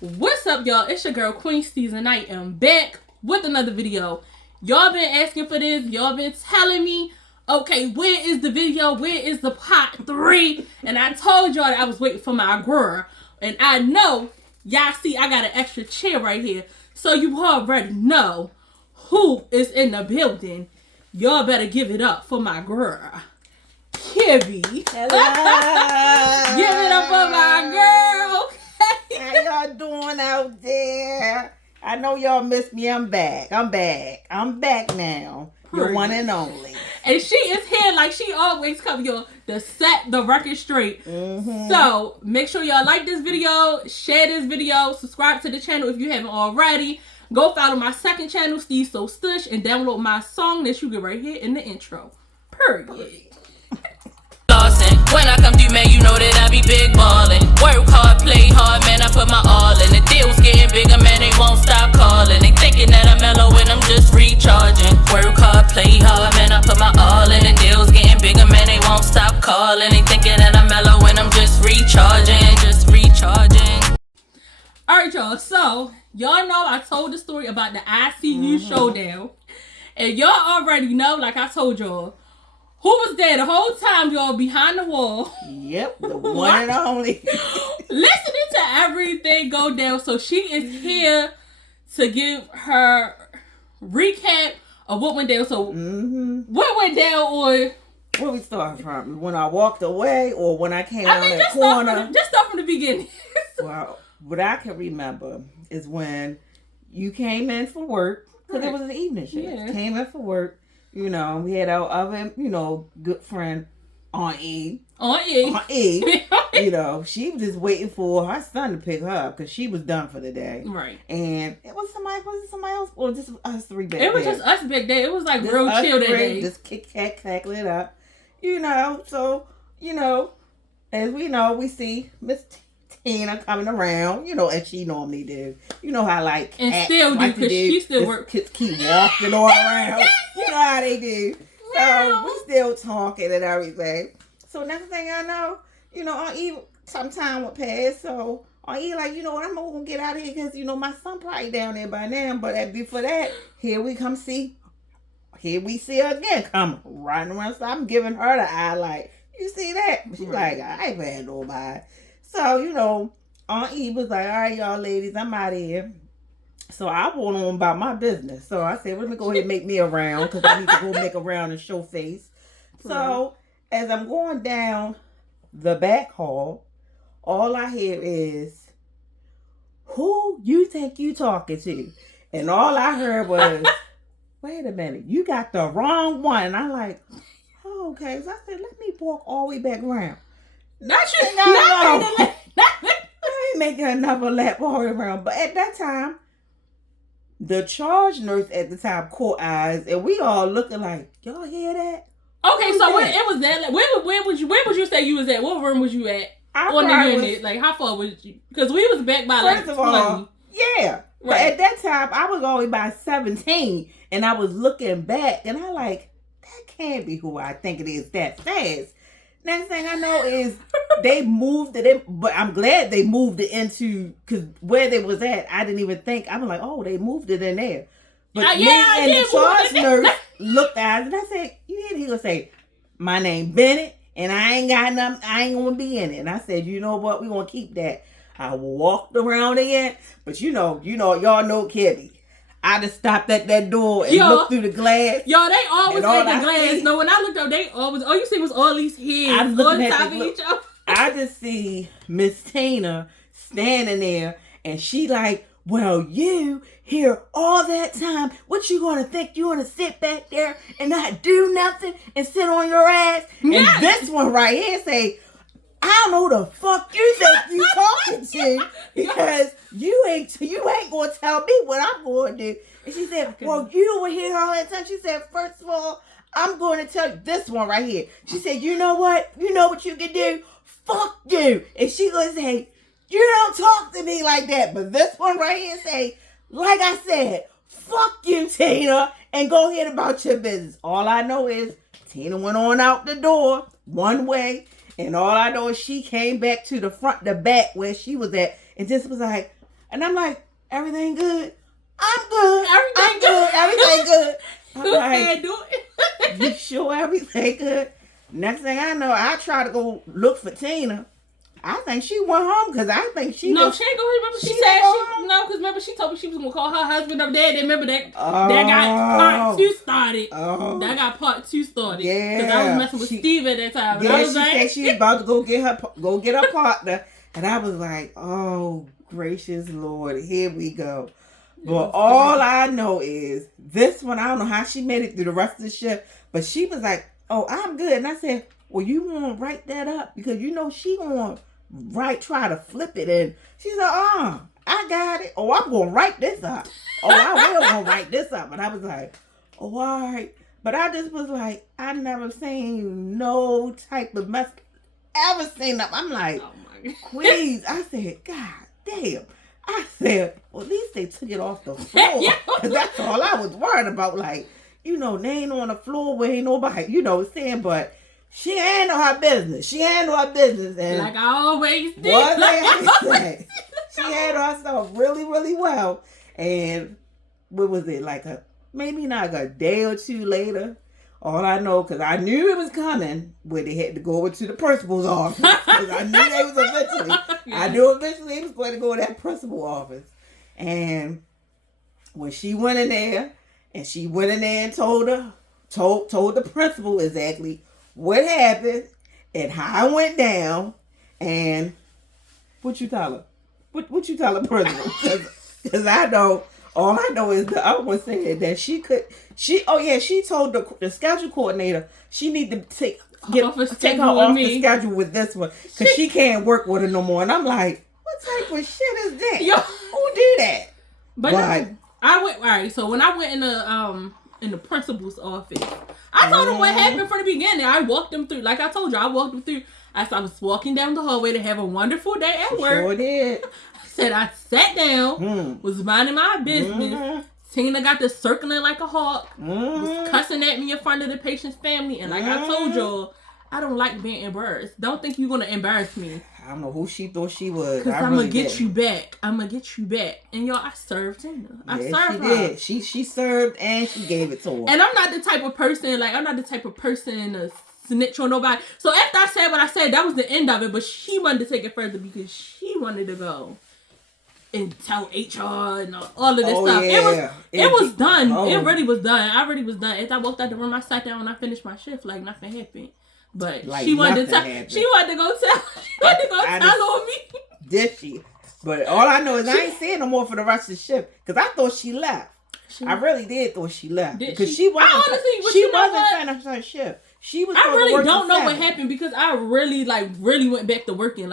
What's up, y'all? It's your girl QueensteezTV, and I am back with another video. Y'all been asking for this. Y'all been telling me, okay, where is the video? Where is the part 3? And I told y'all that I was waiting for my girl. And I know, y'all see I got an extra chair right here. So you already know who is in the building. Y'all better give it up for my girl, Kibby. Hello. Give it up for my girl. How y'all doing out there? I know y'all missed me. I'm back. I'm back now. Your one and only. And she is here like she always comes, y'all, to set the record straight. Mm-hmm. So make sure y'all like this video, share this video, subscribe to the channel if you haven't already. Go follow my second channel, Steve So Stush, and download my song that you get right here in the intro. Period. When I come through, man, you know that I be big ballin'. Work hard, play hard, man, I put my all in. The deal's getting bigger, man, they won't stop calling. They thinking that I'm mellow and I'm just recharging. Work hard, play hard, man, I put my all in. The deal's getting bigger, man, they won't stop calling. They thinking that I'm mellow and I'm just recharging. Alright, y'all, so y'all know I told the story about the ICU Showdown. And y'all already know, like I told y'all, who was there the whole time, y'all, behind the wall. Yep, the one and only. Listening to everything go down. So she is here to give her recap of what went down. So what went down on... Where we start from? When I walked away or when I came around that corner? Just start from the beginning. Well, what I can remember is when you came in for work, because it was an evening shift. Yeah. Came in for work. You know, we had our other, good friend, Aunt E. Aunt E. You know, she was just waiting for her son to pick her up because she was done for the day. Right. And was it somebody else? Or just us three back there? It was just us back there. It was like just real chill that day. Just cackle it up. So, as we know, we see Miss Tina coming around, as she normally do. You know how and still do, because she still works. Kids keep walking all around. You know how they do. So we still talking and everything. So next thing I know, Aunt Eve, some time would pass. So Aunt Eve like, you know what, I'm gonna get out of here because my son probably down there by now. But before that, here we see her again come riding around. So I'm giving her the eye like, you see that? She's like, I ain't had nobody. So, Aunt Eve was like, all right, y'all ladies, I'm out of here. So I went on about my business. So I said, let me go ahead and make me a round because I need to go make a round and show face. So as I'm going down the back hall, all I hear is, who you think you talking to? And all I heard was, wait a minute, you got the wrong one. And I'm like, oh, okay. So I said, let me walk all the way back around. I ain't making another lap all the way around. But at that time, the charge nurse at the time caught eyes, and we all looking like, y'all hear that? Okay, so when it was that, where would you say you was at? What room was you at on the unit? Like, how far was you? Because we was back by first like of 20. All, yeah. Right. But at that time, I was only by 17, and I was looking back, and I like, that can't be who I think it is that fast. Next thing I know is they moved it in, but I'm glad they moved it into, because where they was at, I didn't even think. I was like, oh, they moved it in there. But me and the charge nurse looked at it, and I said, you hear he gonna say, my name Bennett, and I ain't got nothing, I ain't gonna be in it. And I said, you know what, we gonna keep that. I walked around again, but y'all know Kibby. I just stopped at that door and looked through the glass. Y'all, they always had the glass. No, when I looked up, they always, all you see was all these heads on top of each other. I just see Miss Tina standing there, and she like, well, you here all that time. What you gonna think? You gonna sit back there and not do nothing and sit on your ass? Yes. And this one right here say, I don't know who the fuck you think you talking to, because you ain't gonna tell me what I'm going to do. And she said, well, you were here all that time. She said, first of all, I'm going to tell you this one right here. She said, you know what? You know what you can do? Fuck you. And she gonna say, you don't talk to me like that. But this one right here say, like I said, fuck you, Tina, and go ahead about your business. All I know is Tina went on out the door one way. And all I know is she came back to the back where she was at, and just was like, And I'm like, everything good? I'm good. Everything good. Everything good. I'm Who like, said do it? you sure everything good? Next thing I know, I try to go look for Tina. I think she went home because I think she No, was, she ain't go. Remember, she she said didn't go she home? no, because remember she told me she was gonna call her husband up there. Then remember that got part 2 started. Oh. That got part 2 started. Yeah. Because I was messing with Steve at that time. And Yeah, I was she like, said she was about to go get her partner, and I was like, oh gracious Lord, here we go. But all I know is this one. I don't know how she made it through the rest of the shift, but she was like, "Oh, I'm good." And I said, "Well, you want to write that up because you know she gonna try to flip it." And she said, "I got it. Oh, I'm gonna write this up. Oh, I will gonna write this up." And I was like, "Oh, all right." But I just was like, I never seen no type of mess ever seen them. I'm like, oh my God. Queens. I said, God damn. I said, well, at least they took it off the floor. Because that's all I was worried about. Like, they ain't on the floor where ain't nobody, saying, but she handled her business. She handled her business. And like I always did. what I say, she handled herself really, really well. And what was it, maybe not a day or two later? All I know, because I knew it was coming, where they had to go over to the principal's office. Because I knew they was eventually he was going to go to that principal office. And when she went in there, and told the principal exactly what happened and how it went down. And what you tell her? What you tell the principal? Because I know. All I know is the other one said that she told the schedule coordinator she need to take her off the schedule with this one because she can't work with her no more. And I'm like, what type of shit is that? Who do that? But I went right. So when I went in the principal's office, I told them what happened from the beginning. I walked them through, like I told you, I walked them through. As I was walking down the hallway to have a wonderful day at work. Sure did. Said I sat down, was minding my business. Tina got to circling like a hawk, was cussing at me in front of the patient's family, and like I told y'all, I don't like being embarrassed. Don't think you're gonna embarrass me. I don't know who she thought she was. Cause I'm gonna get you back. And y'all, I served Tina. I served her. Did. She served and she gave it to her. And I'm not the type of person to snitch on nobody. So after I said what I said, that was the end of it. But she wanted to take it further because she wanted to go and tell HR and all of this stuff. Yeah. It was done. Oh. It really was done. I really was done. As I walked out the room, I sat down and I finished my shift like nothing happened. But she wanted to go tell on me. Did she? But all I know is I ain't saying no more for the rest of the shift because I thought she left. I really did thought she left because she wasn't finished her shift. She was. I really don't know what happened because I really went back to working.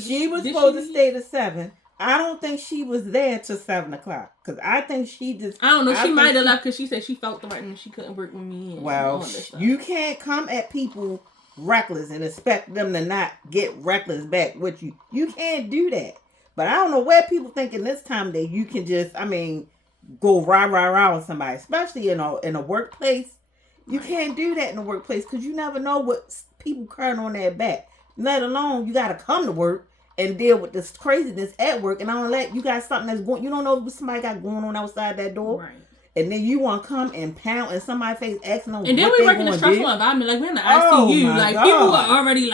She was supposed to stay to 7. I don't think she was there till 7 o'clock because I think she just. I don't know. She might have left because she said she felt threatened and she couldn't work with me. Well, you can't come at people reckless and expect them to not get reckless back with you. You can't do that. But I don't know where people thinking this time that you can just. Go rah with somebody, especially in a workplace. You can't do that in the workplace because you never know what people carrying on their back. Let alone you got to come to work and deal with this craziness at work. And I don't let you got something that's going. You don't know what somebody got going on outside that door. Right. And then you want to come and pound in somebody's face, asking them. And then we work in a stressful environment, like we're in the ICU. People are already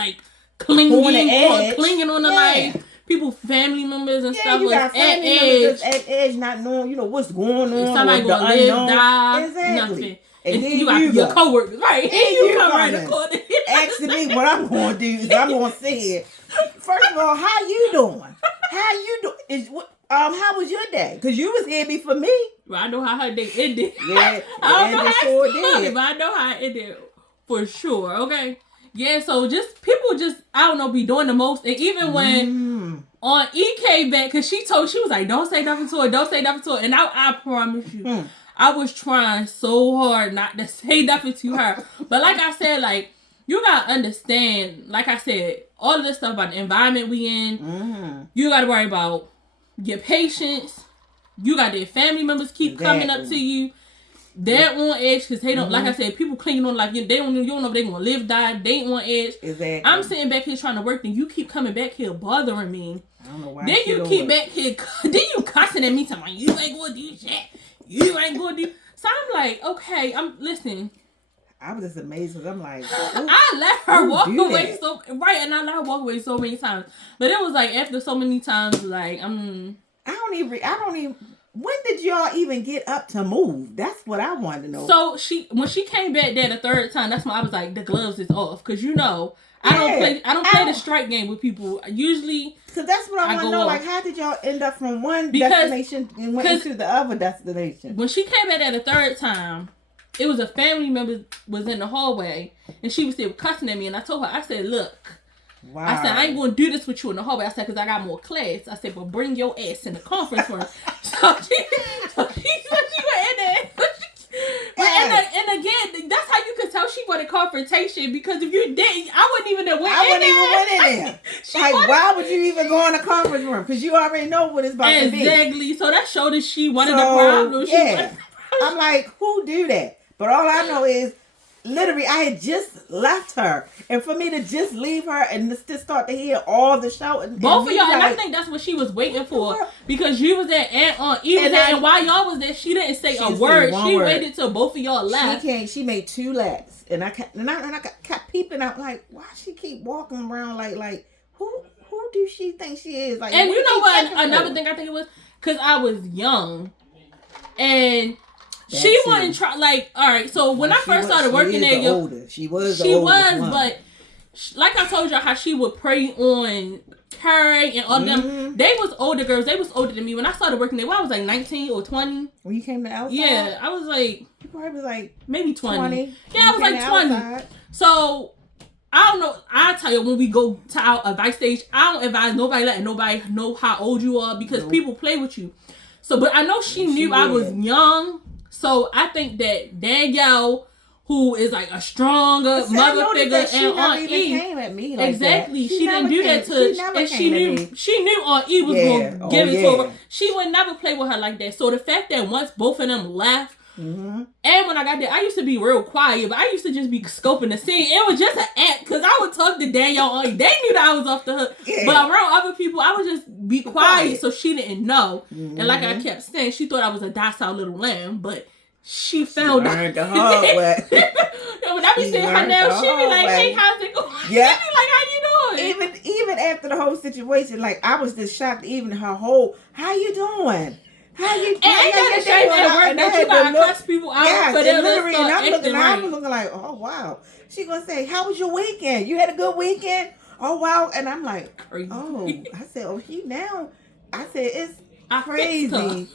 clinging on the life. People, family members and stuff. You got family members at edge, not knowing, what's going on. Somebody gonna live, die, exactly. Nothing. And then you got your coworkers, right? And you come right according. Asking me what I'm going to do is I'm going to say it. First of all, how you doing? How was your day? Because you was here before me. Well, I know how her day ended. Yeah, I don't know how it did, but I know how it ended for sure. Okay. Yeah, so people I don't know, be doing the most. And even when on E came back, because she was like, don't say nothing to her. And I promise you, I was trying so hard not to say nothing to her. But like I said, you got to understand, like I said, all of this stuff about the environment we in, you got to worry about your patients. You got their family members keep coming up to you. They're on edge because they don't, like I said, people clinging on you don't know if they're going to live, die. They ain't on edge. Exactly. I'm sitting back here trying to work and you keep coming back here bothering me. I don't know why. Then you keep back here. Then you cussing at me, telling me, you ain't gonna do shit. You ain't gonna do. So I'm like, okay, I'm listening. I was just amazed because I'm like, I let her walk away and I let her walk away so many times. But it was like after so many times, like I don't even. When did y'all even get up to move? That's what I wanted to know. So when she came back there the third time, that's when I was like, the gloves is off, because I don't play the strike game with people. Usually, because that's what I want to know. Like, how did y'all end up from one destination and went into the other destination? When she came back there the third time, it was a family member was in the hallway, and she was still cussing at me, and I told her, I said, look. Wow. I said, I ain't going to do this with you in the hallway. I said, because I got more class. I said, but bring your ass in the conference room. so she went in there. And again, that's how you could tell she wanted confrontation, because if you didn't, I wouldn't even have went in there. Like, why would you even go in a conference room? Because you already know what it's about to be. Exactly. So that showed that she wanted the problem. Yeah. I'm like, who do that? But all I know is, literally, I had just left her, and for me to just leave her and to start to hear all the shouting. Both of y'all, and I think that's what she was waiting for, because you was there and Aunt E was there, and while y'all was there, she didn't say a word. She waited till both of y'all left. She made 2 laps, and I kept peeping out like, why she keep walking around like who do she think she is? Like, and you know what? Another thing I think it was because I was young, and. She wasn't try like, all right. So when I first started working there, she was, but like I told y'all, how she would prey on Carrie and all them. They was older girls. They was older than me when I started working there. I was like 19 or 20. When you came to outside, yeah, I was like, you probably was like maybe 20. Yeah, I was like 20. Outside. So I don't know. I tell you, when we go to our advice stage, I don't advise nobody letting nobody know how old you are, because people play with you. So, but I know she knew I was young. So I think that Danielle, who is like a stronger mother figure, and Aunt E, came at me like exactly, that. she didn't do that to, and she knew Aunt E was going to give it to her. She would never play with her like that. So the fact that once both of them left, and when I got there, I used to be real quiet, but I used to just be scoping the scene. It was just an act, because I would talk to Danielle, Aunt E. They knew that I was off the hook, but around other people, I would just be quiet, so she didn't know. And like I kept saying, she thought I was a docile little lamb, but she found out the hard way. When I be seeing her now, she be like, "Hey, how's it going?" Yeah. She be like, "How you doing?" Even after the whole situation, like, I was just shocked. Even her whole, "How you doing? How you?" And ain't that a shame at work that you gotta cuss people out for their little stuff? I was looking like, "Oh wow." She gonna say, "How was your weekend? You had a good weekend?" "Oh wow." And I'm like, "Oh," I said, "Oh, I said, it's crazy."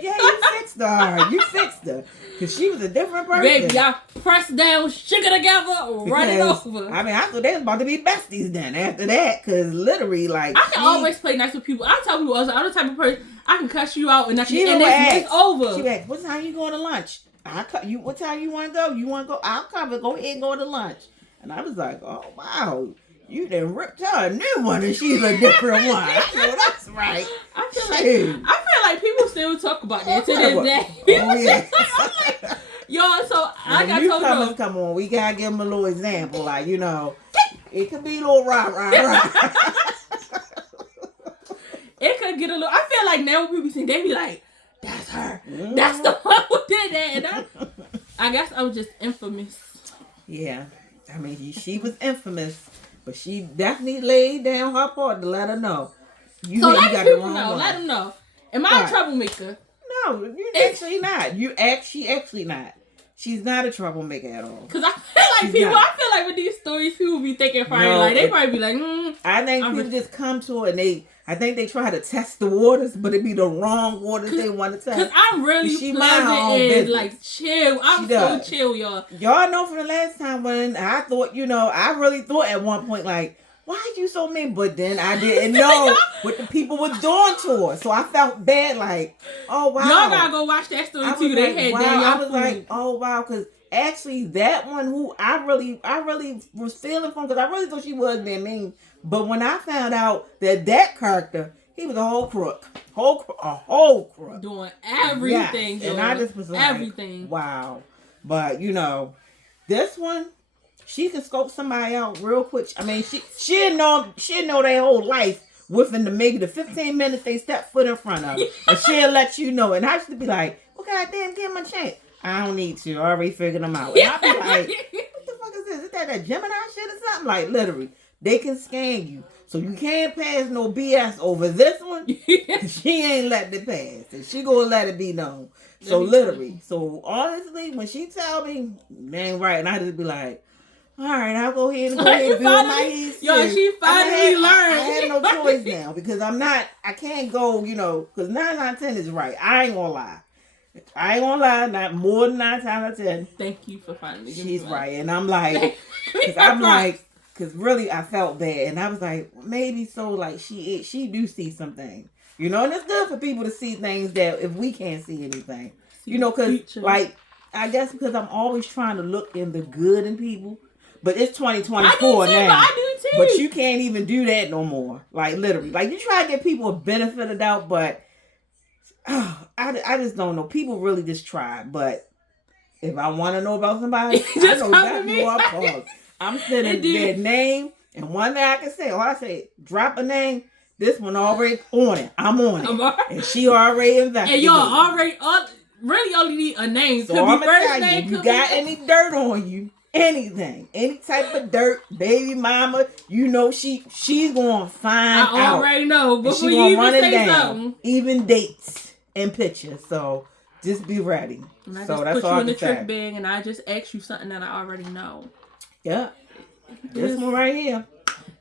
Yeah, you fixed her. You fixed her. Because she was a different person. Baby, y'all press down, shook it together, run it over. I mean, I thought they was about to be besties then after that. Because literally, like, I can always play nice with people. I tell people, I'm the type of person, I can cuss you out and it's over. She asked, "What time you going to lunch?" What time you want to go? You want to go? I'll cover. Go ahead and go to lunch. And I was like, "Oh, wow. You done ripped her a new one, and she's a different one." I know that's right. I feel like people still talk about that to this day. I'm like, y'all. So like I told you, come on, we gotta give them a little example. Like, it could be a little rah. It could get a little. I feel like now when people see, they be like, "That's her. That's the one who did that." And I guess I was just infamous. Yeah, I mean, she was infamous. But she definitely laid down her part to let her know. Let people know. Let them know. Am I a troublemaker? No, you're actually not. She actually not. She's not a troublemaker at all. Because I feel like with these stories, people be thinking they probably be like, I think people just come to it and I think they try to test the waters, but it be the wrong waters they want to test. Because I'm really pleasant and like chill. I'm so chill, y'all. Y'all know from the last time when I thought, I really thought at one point, like, why are you so mean? But then I didn't know what the people were doing to her. So I felt bad, like, oh, wow. Y'all gotta go watch that story too. They had down I was like, oh, wow, because actually that one who I really was feeling from, because I really thought she was being mean. But when I found out that character, he was a whole crook. A whole crook. Doing everything. Yes. And I just was like, everything. Wow. But, this one, she can scope somebody out real quick. I mean, she didn't know their whole life within maybe the 15 minutes they step foot in front of her. And she'll let you know. And I used to be like, well, goddamn, give him a chance. I don't need to. I already figured them out. And I'll be like, what the fuck is this? Is that Gemini shit or something? Like, literally, they can scan you. So you can't pass no BS over this one. She ain't letting it pass. And she gonna let it be known. So literally. So honestly, when she tell me, man, right, and I just be like, all right, I'll go ahead and build my ears. Yo, she finally learned. I had no choice now because I can't go, because 9 out of 10 is right. I ain't gonna lie. Not more than 9 times out of 10. Thank you for finally giving She's right. And I'm like, because really I felt bad. And I was like, maybe so like she do see something. And it's good for people to see things that if we can't see anything. Because like, I guess because I'm always trying to look in the good in people. But it's 2024 now. I do too. But you can't even do that no more. Like, literally. Like, you try to give people a benefit of doubt, but I just don't know. People really just try. But if I want to know about somebody, I know exactly who I'm calling. I'm sending their name. And one thing I can say, I say, drop a name. This one already on it. I'm on it. And she already invested. And y'all already really only need a name. So I'm going to tell you, if you got any dirt on you, anything, any type of dirt, baby mama, she's gonna find out. I already know before you even say something. Even dates and pictures. So just be ready. And I so just that's put all you in the say. trick bag, and I just asked you something that I already know. Yeah, this one right here.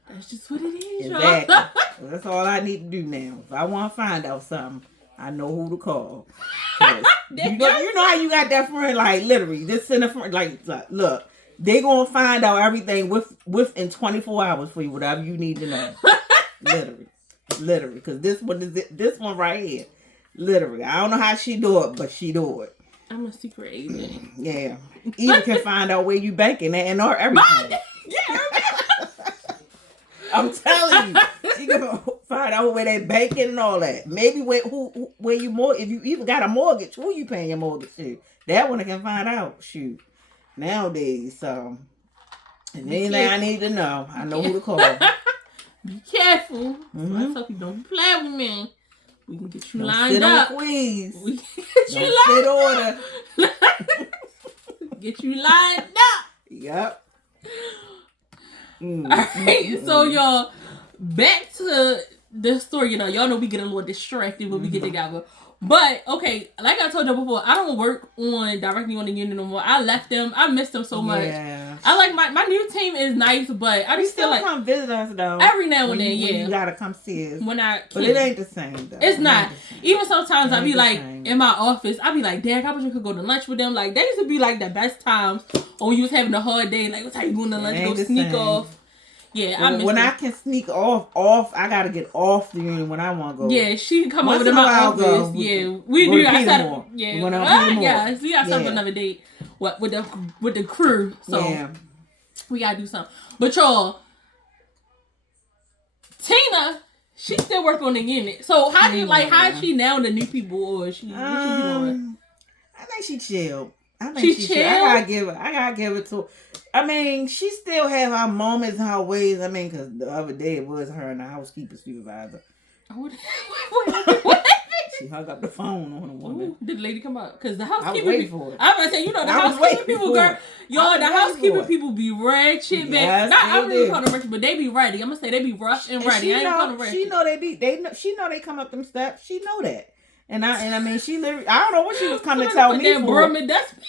That's just what it is, exactly. y'all. That's all I need to do now. If I want to find out something, I know who to call. You know how you got that friend, like literally, this in a friend, like look. They gonna find out everything within 24 hours for you, whatever you need to know. literally, because this one right here, literally. I don't know how she do it, but she do it. I'm a secret agent. Yeah, even can find out where you banking at and or everything. I'm telling you, she can find out where they banking and all that. Maybe where you if you even got a mortgage, who you paying your mortgage to? That one I can find out. Shoot. Nowadays, so if anything I need to know, I know who to call. Be careful. So I tell people, don't play with me. We can get you lined up. We can get you lined order. Get you lined up. Yep. Alright, so y'all, back to the story. Y'all know we get a little distracted when we get together. But, okay, like I told you before, I don't work directly on the unit no more. I left them. I miss them so much. Yeah. I like my new team is nice, but I just feel like come visit us though. Every now and then, You gotta come see us. But it ain't the same though. It's not. Even sometimes I be like in my office, I be like, Dad, I wish I could go to lunch with them. Like, they used to be like the best times when you was having a hard day. Like, what time you going to lunch? Go sneak off. Yeah, when I can sneak off, I gotta get off the unit when I want to go. Yeah, she can come over to my office. We do. I said, yeah. So we got something another date. What with the crew? So we gotta do something. But y'all, Tina, she still work on the unit. So how do you how is she now the new people or she? What she doing? I think she chilled. She chill. I gotta give it to her. I mean, she still have her moments and her ways. I mean, because the other day it was her and the housekeeper supervisor. What? She hung up the phone on a woman. Did the lady come up? Because the housekeeper. I was waiting for it. I was going to say, the housekeeper people, girl. Y'all, the housekeeper people be ratchet, man. Yes, I really call them ratchet, but they be ready. I'm going to say they be rough and ready. I ain't call them ratchet. She know they come up them steps. She know that. And I mean, she literally, I don't know what she was coming to tell me for.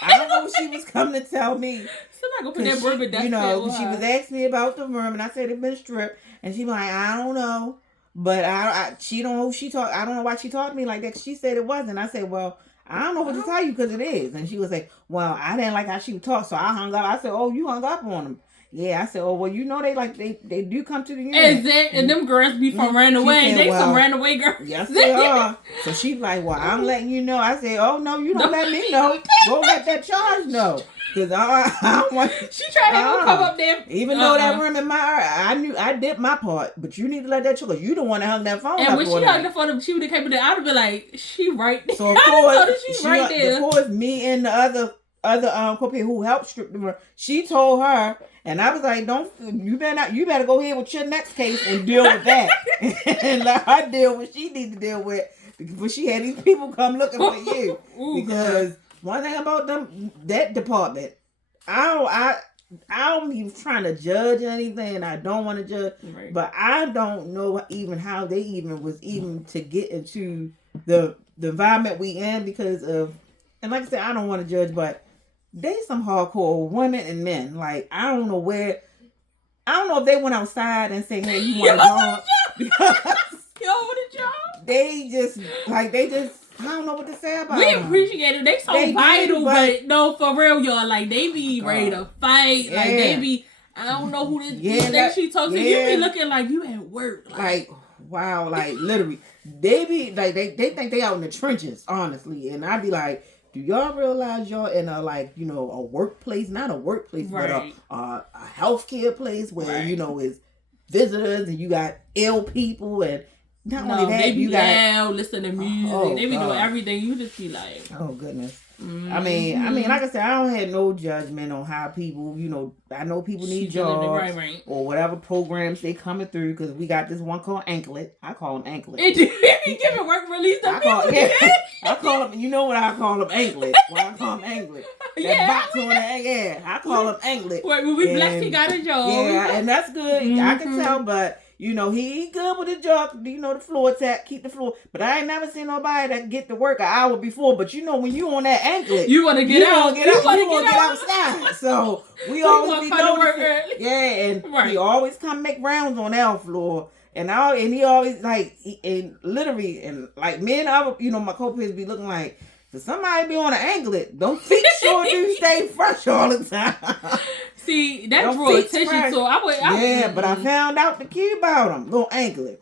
I don't know what she was coming to tell me. Somebody go put that Burma desk. She was asking me about the room, and I said it been stripped, and she was like, I don't know, but she don't know who she talked. I don't know why she talked to me like that. She said it wasn't. I said, well, I don't know what to tell you because it is. And she was like, well, I didn't like how she would talk, so I hung up. I said, oh, you hung up on them. Yeah, I said, oh, well, they do come to the unit. Exactly. And them girls be from ran away. Said, they some ran away girls. Yes, they are. So she's like, well, I'm letting you know. I said, oh, no, you don't let me know. Go let that charge know. Because I don't want... She tried to come up there. Even though that room in I did my part. But you need to let that charge. You don't want to hang that phone up. And when she hung the phone up, she would have came in there. I would have been like, she right there. So, of course, she right there. Of course, me and the other other co-parent who helped strip the room, she told her, and I was like, you better go ahead with your next case and deal with that. And let her deal with what she needs to deal with, because she had these people come looking for you. Because one thing about that department, I don't even trying to judge anything, and I don't want to judge, but I don't know even how they even was to get into the environment we in, because of, and like I said, I don't want to judge, but they some hardcore women and men. Like, I don't know if they went outside and say, hey, you want a job? Because they just, I don't know what to say about them. We appreciate it. They so vital, but no, for real, y'all. Like, they be ready to fight. Yeah. Like, they be, I don't know who this thing she talks to. You be looking like you at work. Like, wow, like, literally. They be, like, they think they out in the trenches, honestly. And I be like, do y'all realize y'all in a, like, you know, a workplace, not a workplace, but a healthcare place where, you know, is visitors and you got ill people, and not only that, they be loud, listen to music, they be doing everything. You just be like, oh goodness. I mean, like I said, I don't have no judgment on how people, you know, I know people need jobs or whatever programs they coming through, because we got this one called Anklet. I call them Anklet. If you giving work release to people, I call them, you know what I call them, Anklet. Well, I call them Anklet. That box on that, I call them Anklet. Wait, when we blessed he got a job. Yeah, and that's good. I can tell, but you know, he good with his job. You know, the floor tap, keep the floor. But I ain't never seen nobody that get to work an hour before. But you know, when you on that Anklet, you want to get out. You want to get outside. So we always be noticing. Yeah, and he always come make rounds on our floor. And he always like, and literally, and like me and other, you know, my co-parents be looking like, does somebody be on an Anklet? Don't feet sure do stay fresh all the time. See, that drew attention, so but I found out the key about him, little Anklet.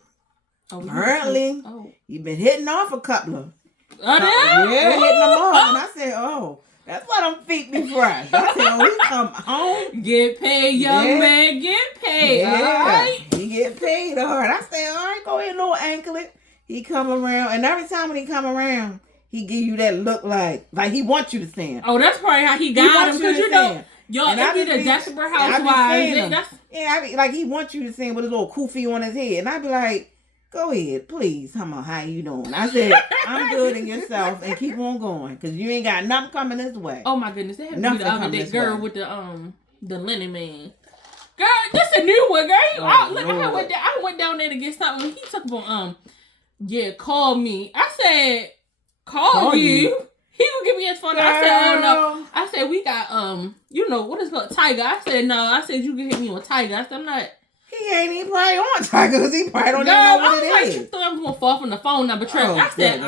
Apparently, he been hitting off a couple of. Hitting them off. And I said, that's why them feet be fresh. I said, he come home. Get paid, young man, get paid. Yeah, all right? He get paid, all right. I said, all right, go ahead, little Anklet. He come around, and every time when he come around, he give you that look like he wants you to stand. Oh, that's probably how he got him, because you know. Y'all, it be the Desperate Housewives. Like he wants you to sing with his little kufi on his head. And I be like, go ahead, please. How you doing? I said, I'm good in yourself, and keep on going, because you ain't got nothing coming this way. Oh my goodness. They had to be the other day, girl, with the linen man. Girl, this a new one, girl. I went down there to get something. He took on, call me. I said, call you? He gonna give me his phone. I said, oh no. I said, we got, you know, what is it called? Tiger. I said, no. I said, you can hit me on Tiger. I said, I'm not. He ain't even probably on Tiger, because he probably don't even know what it is. You thought I was gonna fall from the phone number trip. I said,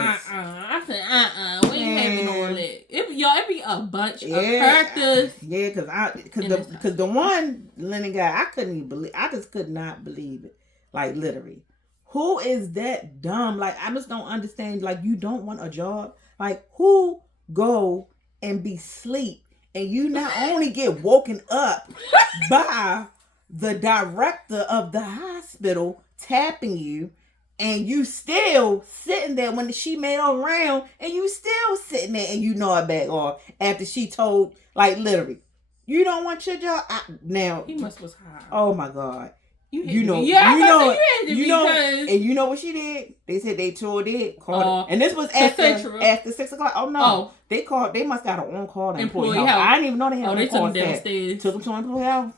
we ain't having all that. It be a bunch of characters. Yeah, because the one Lenny guy, I just could not believe it. Like, literally. Who is that dumb? Like, I just don't understand. Like, you don't want a job? Like, who go and be sleep, and you not only get woken up by the director of the hospital tapping you, and you still sitting there when she made her round, and you still sitting there, and you know her back off after she told, like, literally, you don't want your job now. He was high. Oh my God. You know, and you know what she did? They said they sure did. And this was after 6 o'clock. Oh no, they must got an on-call employee health. I didn't even know they had. They took him downstairs. Took him to employee health.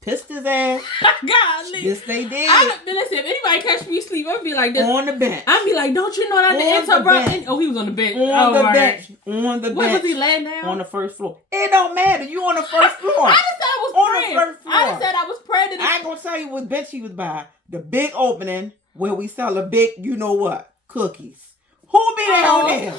Pissed his ass. Golly. Yes, they did. Listen, if anybody catch me asleep, I'd be like this. On the bench. I'd be like, don't you know that the answer, bro? Oh, he was on the bench. On the bench. On the bench. Where was he laying down? On the first floor. It don't matter. You on the first floor. I just said I was praying. On the first floor. I just said I was praying. I ain't gonna tell you what bench he was by. The big opening where we sell a big, you know what, cookies. Who be down there?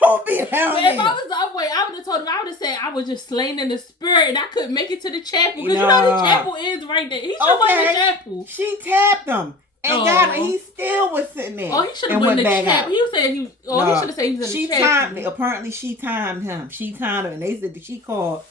Who be down there? If I was the other way, I would have told him, I would have said I was just slain in the spirit and I couldn't make it to the chapel. Because you know the chapel is right there. He should have went to the chapel. She tapped him. And got him. He still was sitting there. Oh, he should have went to the chapel. He said he should have said he was in the chapel. Apparently she timed him. She timed him. And they said that she called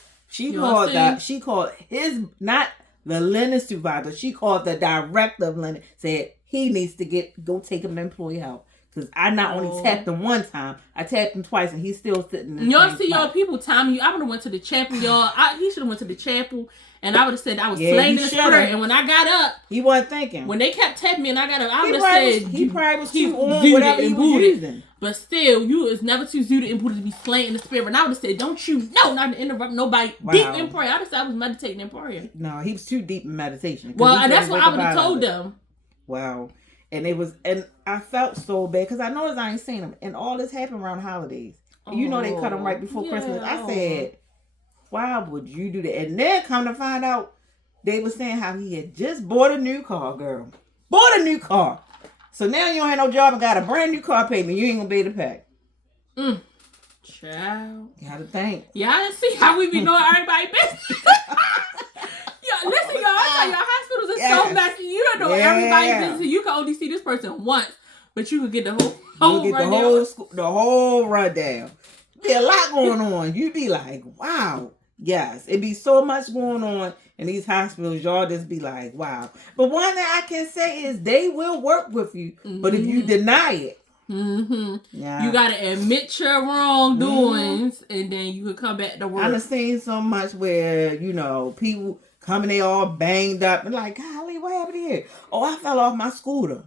his, not the linen supervisor. She called the director of linen. Said he needs to go take him to employee health. Because I not only tapped him one time, I tapped him twice, and he's still sitting in the y'all same see spot. y'all people timing you. I would have went to the chapel, y'all. He should have went to the chapel, and I would have said I was slain in the spirit. And when I got up, he wasn't thinking. When they kept tapping me and I got up, I would have said he probably was too on whatever he was using. But still, you is never too zooted and booted to be slain in the spirit. And I would have said, don't you, no, not to interrupt nobody. Wow. Deep in prayer. I would have said I was meditating in prayer. No, he was too deep in meditation. Well, that's what I would have told them. Wow. And I felt so bad because I noticed I ain't seen him. And all this happened around holidays. And you know they cut him right before Christmas. I said, why would you do that? And then come to find out, they were saying how he had just bought a new car, girl. Bought a new car. So now you don't have no job and got a brand new car payment. You ain't going to be able to pay. Child. You got to think. Y'all see how we be knowing everybody business. Listen, y'all, I tell y'all, hospitals are so messy. You don't know everybody's business. You can only see this person once, but you could get the whole rundown. Be a lot going on. You be like, wow. Yes, it be so much going on in these hospitals. Y'all just be like, wow. But one thing I can say is they will work with you. But if you deny it, you got to admit your wrongdoings, and then you can come back to work. I've seen so much where, people coming, they all banged up and like, golly, what happened here? Oh, I fell off my scooter.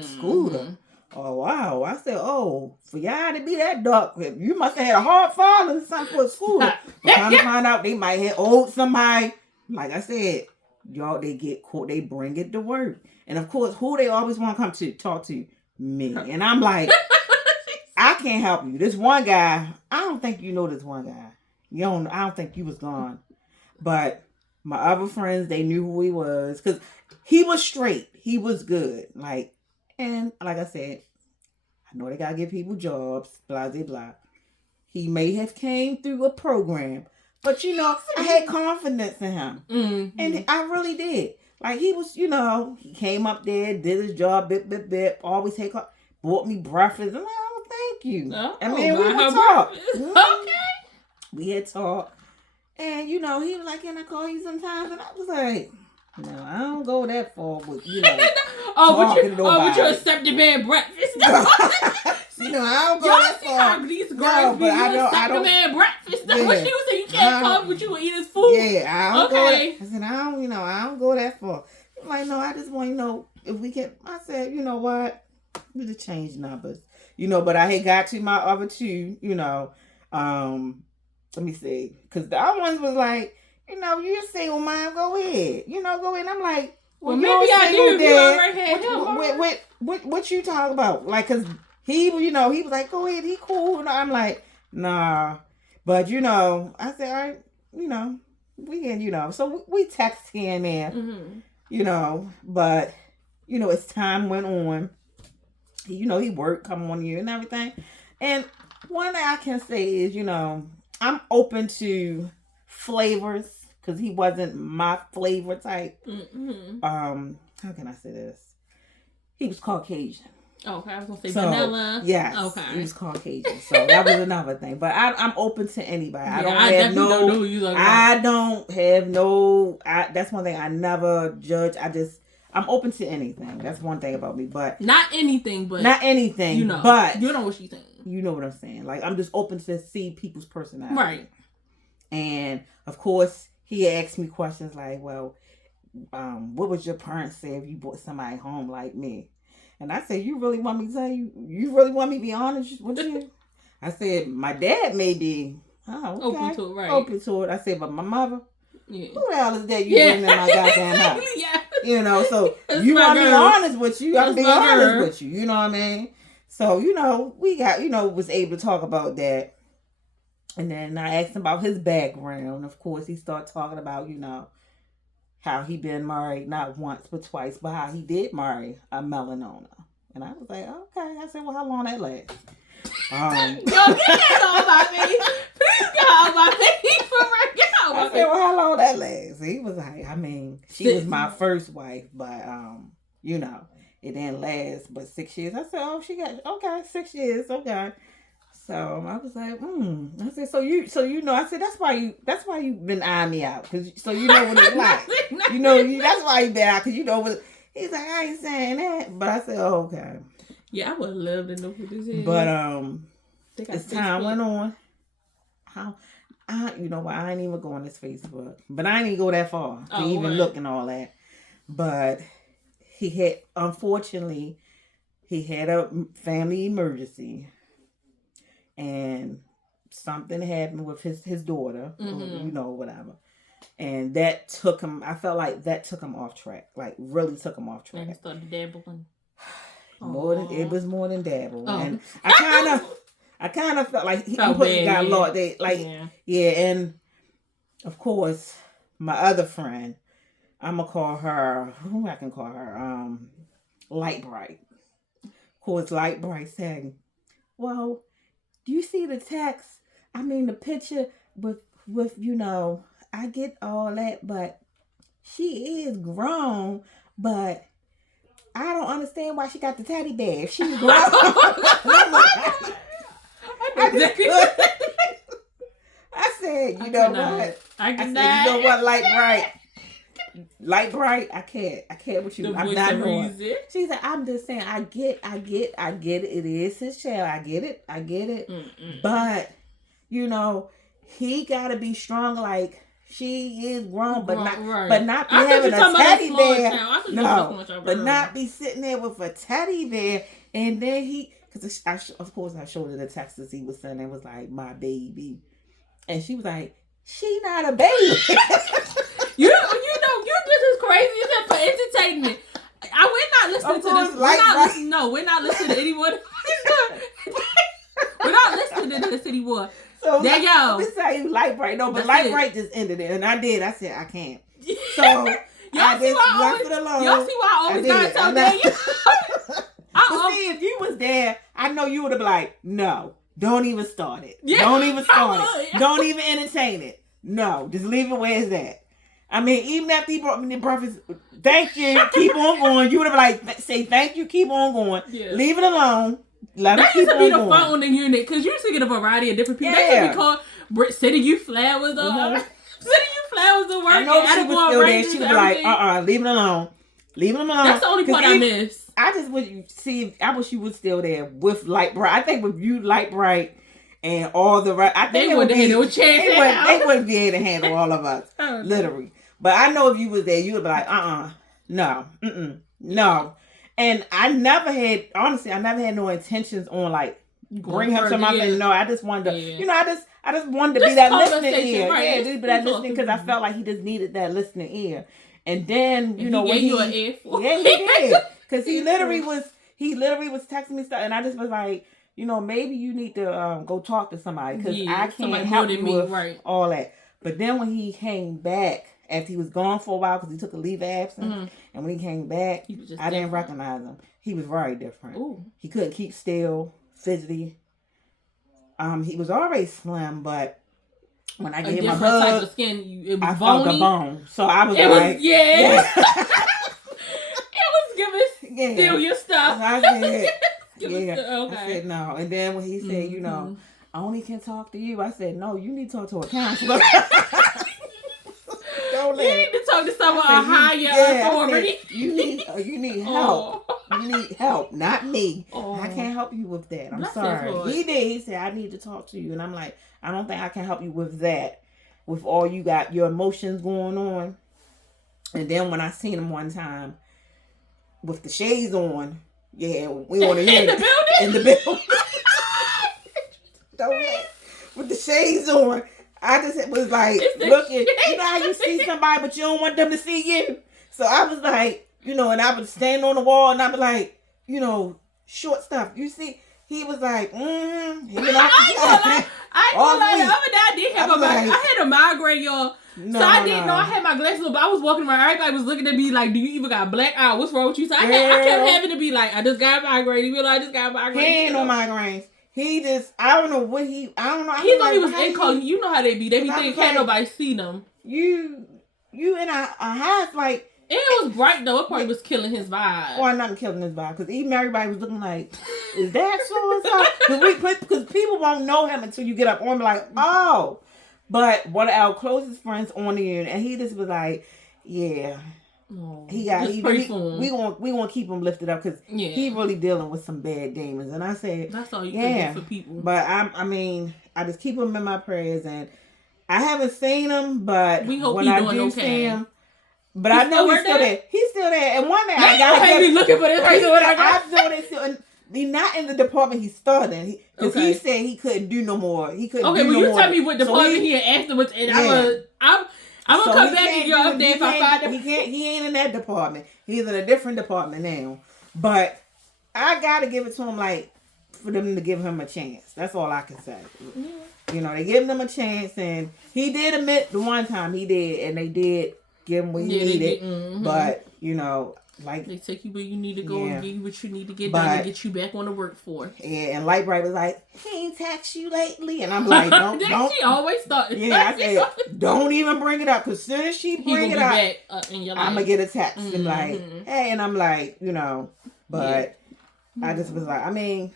Scooter? Oh, wow. I said, oh, for y'all to be that dark, you must have had a hard fall or something for a scooter. But come to find out, they might have owed somebody. Like I said, y'all, they get caught, they bring it to work. And of course, who they always want to come to talk to? Me. And I'm like, I can't help you. This one guy, I don't think you know this one guy. I don't think you was gone. But my other friends, they knew who he was. Because he was straight. He was good. And like I said, I know they got to give people jobs, blah, blah, blah. He may have came through a program. But, I had confidence in him. And I really did. He was, he came up there, did his job, bip, always bought me breakfast. I'm like, oh, thank you. Oh, we would talk. Okay. We had talk. And, he was like, can I call you sometimes? And I was like, no, I don't go that far with, but you accept the man breakfast. I don't go that far. How these girls be accept the man breakfast. That's what she was saying. You can't come, but you will eat his food. Yeah, I don't go that. I said, I don't go that far. I'm like, no, I just want to if we can. I said, you know what? We just change numbers. But I had got to my other two, let me see. Because the other ones was like, you're a single mom, go ahead. Go ahead. And I'm like, well maybe I do. You already had what you talking about? Because he, he was like, go ahead, he cool. And I'm like, nah. But, I said, all right, we can, so we text here and there, but, as time went on, he worked, come on here and everything. And one thing I can say is, I'm open to flavors because he wasn't my flavor type. How can I say this? He was Caucasian. Okay, I was gonna say vanilla. Yes. Okay. He was Caucasian, so that was another thing. But I'm open to anybody. I don't know who you that's one thing I never judge. I'm open to anything. That's one thing about me. But not anything. But But you know what she's saying. You know what I'm saying. I'm just open to see people's personality. Right. And of course, he asked me questions like, well, what would your parents say if you brought somebody home like me? And I said, you really want me to tell you? You really want me to be honest with you? I said, my dad may be open to it, right? Open to it. I said, but my mother, who the hell is that you bring in my goddamn house? So that's you want me to be honest with you? I'm being honest with you. You know what I mean? So, we got, was able to talk about that. And then I asked him about his background. Of course, he started talking about, how he been married not once but twice, but how he did marry a melanoma. And I was like, okay. I said, well, how long that lasts? Yo, get that off my face. Please get off my face for right now. I said, well, how long that lasts? He was like, she was my first wife, but it didn't last but 6 years. I said, oh, she got 6 years, okay. So I was like, I said, I said, that's why you've been eyeing me out, so you know what it's like. That's why you been out, because what. He's like, I ain't saying that, but I said, oh, okay. Yeah, I would love to know who this is. But as time went on, you know what? I ain't even go on this Facebook, but I ain't even go that far to even look and all that. But unfortunately, he had a family emergency, and something happened with his daughter, you know, whatever. And that took him, I felt like that took him off track. Like, really took him off track. And he started dabbling. It was more than dabble. And I kind of felt like he got lost. And of course, my other friend, I'm gonna call her, who I can call her, Light Bright. Of course, Light Bright said, well, do you see the text? I mean, the picture with you know, I get all that, but she is grown, but I don't understand why she got the teddy bear if she's grown. I said, you know what? I said, you know what, Light Bright, I can't with you. I'm not knowing. She said, I'm just saying, I get it. It is his child. I get it. Mm-mm. But, you know, he gotta be strong like she is grown, but not be having a teddy bear. No, but not be sitting there with a teddy bear. And then because of course I showed her the text that he was sending. It was like, my baby. And she was like, she not a baby. you know, you just as crazy as that for entertainment. We're not listening to this. We're not listening to anyone. We're not listening to this anymore. So this is how you Light Bright. No, but Light Bright just ended it. And I did. I said, I can't. So I just left it alone. Y'all see why I always gotta tell Daniel? But see, if you was there, I know you would have been like, no, don't even start it. Yeah, don't even start it. Don't even entertain it. No, just leave it where it's at. I mean, even after he brought me the breakfast, thank you, keep on going. You would have like, say thank you, keep on going. Yeah. Leave it alone. That used to be the fun on the unit, because you used to get a variety of different people. They used to be called sending you flowers or sending you flowers to work. I know she was still there. She would be like, leave it alone. Leave it alone. That's the only part I miss. I just would see. I wish you was still there with Light Bright. I think with you, Light Bright, and all the right. I think they wouldn't have no chance. They wouldn't be able to handle all of us, literally. But I know if you was there, you would be like, no, no. And I never had no intentions on like bring her to my family. No, I just wanted to, you know, I just wanted to be that listening ear. Right. Yeah, just be that listening because I felt like he just needed that listening ear. And then, you know, when he an earful. Yeah, he did. Because he literally was texting me stuff, and I just was like, you know, maybe you need to go talk to somebody because I can't help you with all that. But then when he came back, after he was gone for a while because he took a leave of absence, and when he came back, I didn't recognize him. He was very different. Ooh. He couldn't keep still, fidgety. He was already slim, but when I gave him a hug, type of skin, it was I felt a bone. So I was like, yeah. It was giving steal your stuff. So I said, okay. I said no. And then when he said, you know, I only can talk to you, I said, no, you need to talk to a counselor. You need to talk to someone on higher authority. You need help. You need help, not me. I can't help you with that. I'm sorry. He did. He said, I need to talk to you. And I'm like, I don't think I can help you with that. With all you got, your emotions going on. And then when I seen him one time with the shades on, we want to hear it. In the building. With the shades on. I just was like, looking, you know how you see somebody, but you don't want them to see you? So I was like, you know, and I would stand on the wall and I was like, you know, short stuff. You see, he was like, he went off the I ain't gonna lie, the other day I did have I had a migraine, y'all. So I didn't know I had my glasses on, but I was walking around, everybody was looking at me like, do you even got black eye? What's wrong with you? So I kept having to be like, I just got a migraine. You realize I just got a migraine. He ain't no migraines. He just, I don't know what I don't know. He thought he was incognito. You know how they be. They be thinking can't nobody see them. You in a house like. It was bright though. It probably was killing his vibe. Well, not killing his vibe. Because even everybody was looking like, is that so-and-so? Because people won't know him until you get up on him like, oh. But one of our closest friends on the unit, and he just was like, yeah. Oh, he got just he, pray we, for him. we gonna keep him lifted up because he really dealing with some bad demons. And I said, that's all you can do for people. But I mean, I just keep him in my prayers, and I haven't seen him, but we hope when he's I doing do see him, but I know he's still there. He's still there. And one day I gotta be looking for this person. I know they still. He's not in the department he's starting because he said he couldn't do no more. He couldn't. Okay, do well, no you more. tell me what department he in afterwards, and I'm gonna come back and give update if I find him. He ain't in that department. He's in a different department now. But I gotta give it to him, like, for them to give him a chance. That's all I can say. Yeah. You know, they give him a chance, and he did admit the one time he did, and they did give him what he needed. But you know. Like, they take you where you need to go and give you what you need to get done to get you back on the workforce. Yeah, and Light Bright was like, he ain't taxed you lately. And I'm like, don't. She always started. Yeah, I said, don't even bring it up. Because as soon as she bring it up, I'm going to get a text. And like, hey, and I'm like, you know, but I just was like, I mean,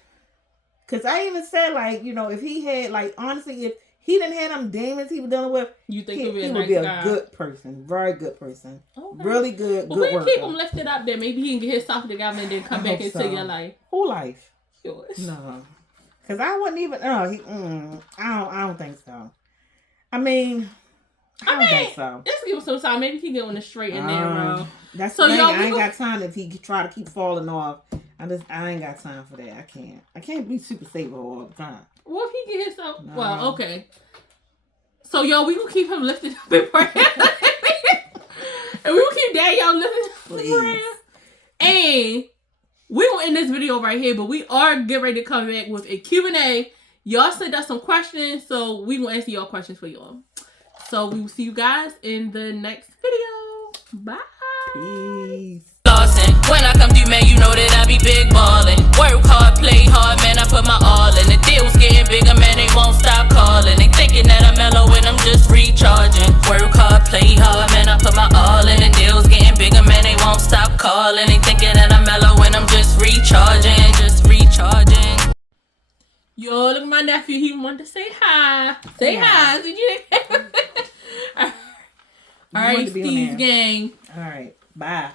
because I even said, like, you know, if he had, like, honestly, if he didn't have them demons he was dealing with, you think he he would be a good person. Very good person. Okay. Really good, well, good worker. We keep him lifted up there. Maybe he can get his stuff together and then come back into your life. Who life? Yours. No. Because I wouldn't even, I don't think so. I mean, I don't think so. Let's give him some time. Maybe he can get on the straight and narrow. That's so, y'all, I ain't got time if he try to keep falling off. I ain't got time for that. I can't be super safe all the time. Well, if he get his stuff, well, okay. So, y'all, we gonna keep him lifted up in prayer. And we gonna keep Danielle lifted up in prayer. And we gonna end this video right here, but we are getting ready to come back with a Q&A. Y'all sent us some questions, so we gonna answer y'all questions for y'all. So, we will see you guys in the next video. Bye. Peace. When I come through, man, you know that I be big ballin'. Work hard, play hard, man, I put my all in. The deal's getting bigger, man, they won't stop calling. They thinking that I'm mellow and I'm just recharging. Work hard, play hard, man, I put my all in. The deal's getting bigger, man, they won't stop calling. They thinking that I'm mellow and I'm just recharging, Yo, look at my nephew, he wanted to say hi. Say hi, did you? All right, Steve's gang. All right, bye.